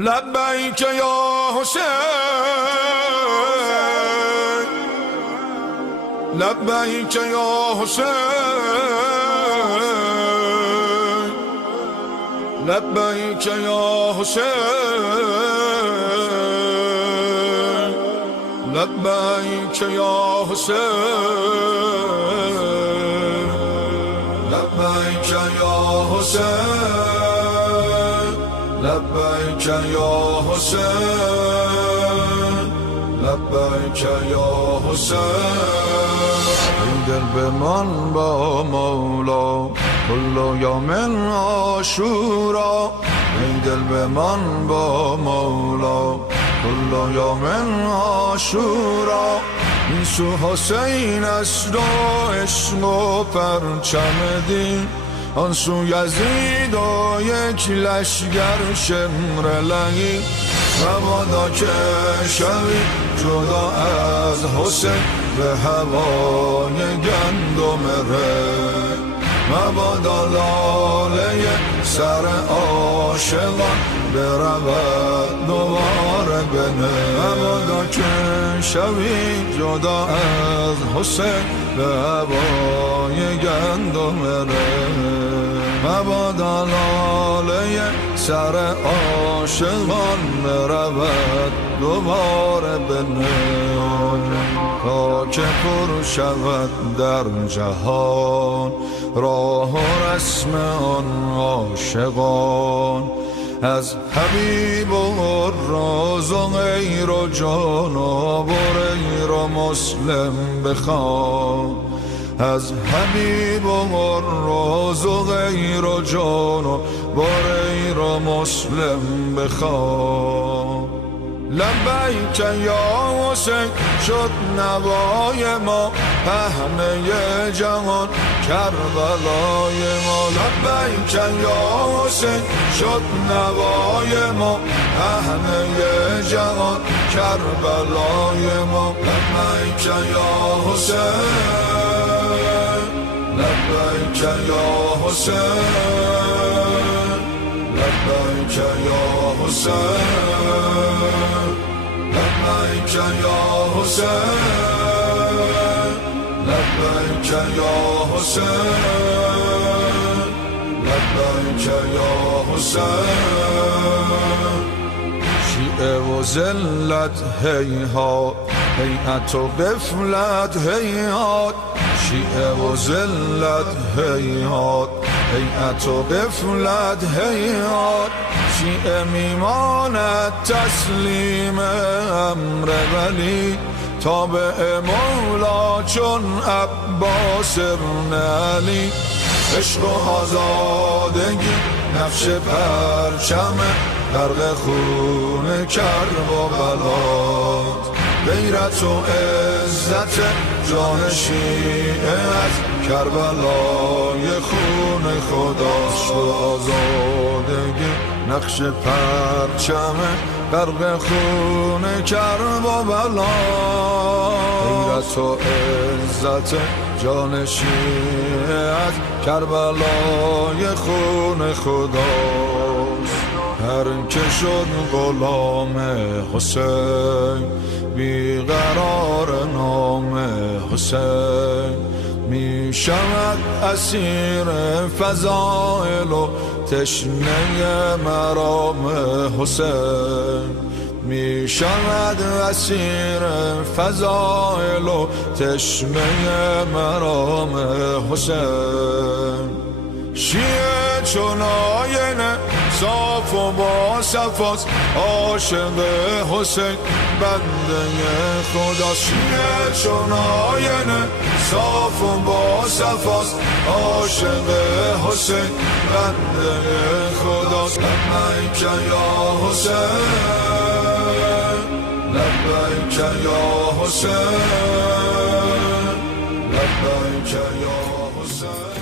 لبیک یا حسین، لبیک یا حسین، لبیک یا حسین، لبیک یا حسین، لبیک یا حسین، لبیک یا حسین، لبیک یا حسین. ای دل بمان با مولا کل یوم عاشورا، ای دل بمان با مولا کل یوم عاشورا. این سو حسین است و عشق و پرچم دین، آن سو یزید و یک لشگر شمر لعین. مبادا که شوی جدا از حسین به هوای گندم ری، مبادا لاله سر عاشقان برود دوباره بنه. مبادا که شوی جدا از حسین به هوای گندم ری، مبادا لاله سر عاشقان برود دوباره بنه. تا که پر شود در جهان راه و رسم آن عاشقان، از حبیب و راز و غیر و جان و غیر و مسلم بخوان، از حبیب و راز و غیر و جان و غیر و مسلم بخوان. لبیک یا حسین شد نوای ما، پهنه جهان کربلای ما. لبیک یا حسین شد نوای ما، پهنه جهان کربلای ما. لبیک یا حسین، لبیک یا حسین، لبیک یا حسین، لبیک یا حسین، لبیک یا حسین، لبیک یا حسین. شیعه و ذلت هیهات، هیئت و غفلت هیهات، شیعه و ذلت هیهات، هیئت و غفلت هیهات. شیعه میماند تسلیم امر ولی، تابع مولا چون عباس ابن علی. عشق و آزادگی نقش پرچم غرق خون کرب و بلاد، غیرت و عزت جان شیعه از کربلای خون خداست. و آزادگی نقش پرچم غرق خون کرب و بلاد، غیرت و عزت جان شیعه از کربلای خون خداست. هر که شد غلام حسین بیقرار نام حسین، می شود اسیر فضائل و تشنه مرام حسین، می شود اسیر فضائل و تشنه مرام حسین. شیعه چون آینه صاف و با صفاست، عاشق حسین بنده خداست. شیعه چون آینه صاف و با صفاست، عاشق حسین بنده خداست. لبیک یا حسین، لبیک یا حسین، لبیک یا حسین.